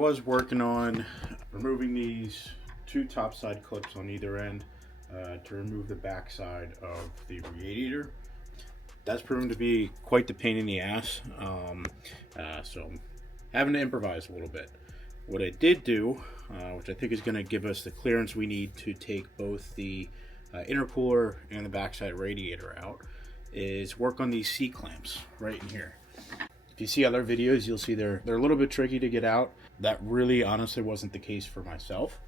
was working on removing these two top side clips on either end to remove the back side of the radiator. That's proven to be quite the pain in the ass, so I'm having to improvise a little bit. What I did do, which I think is going to give us the clearance we need to take both the intercooler and the backside radiator out, is work on these C-clamps right in here. If you see other videos, you'll see they're a little bit tricky to get out. That really honestly wasn't the case for myself.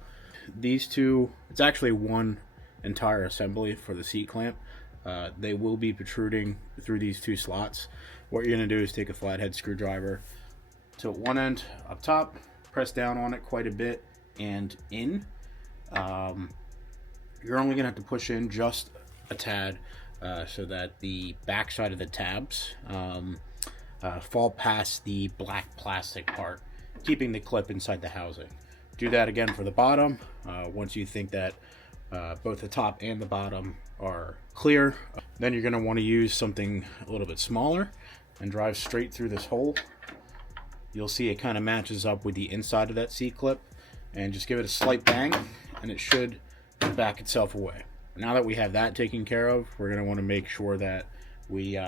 These two, it's actually one entire assembly for the C-clamp. They will be protruding through these two slots. What you're going to do is take a flathead screwdriver, tilt one end up top, press down on it quite a bit and in. You're only going to have to push in just a tad so that the back side of the tabs fall past the black plastic part, keeping the clip inside the housing. Do that again for the bottom. Once you think that both the top and the bottom are clear, then you're going to want to use something a little bit smaller and drive straight through this hole. You'll see it kind of matches up with the inside of that C-clip, and just give it a slight bang and it should back itself away. Now that we have that taken care of, we're going to want to make sure that we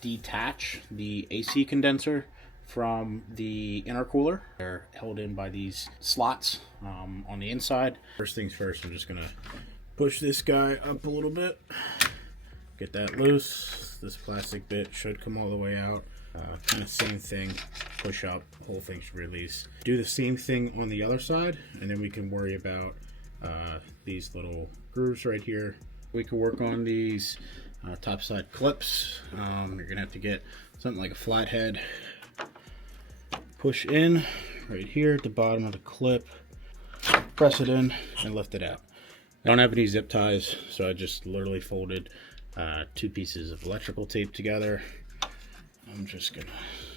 detach the AC condenser from the intercooler. They're held in by these slots on the inside. First things first, I'm just going to push this guy up a little bit, get that loose. This plastic bit should come all the way out. Kind of same thing, push up, whole thing should release. Do the same thing on the other side, and then we can worry about these little grooves right here. We can work on these top side clips. You're gonna have to get something like a flathead, push in right here at the bottom of the clip, press it in and lift it out. I don't have any zip ties, so I just literally folded two pieces of electrical tape together. I'm just gonna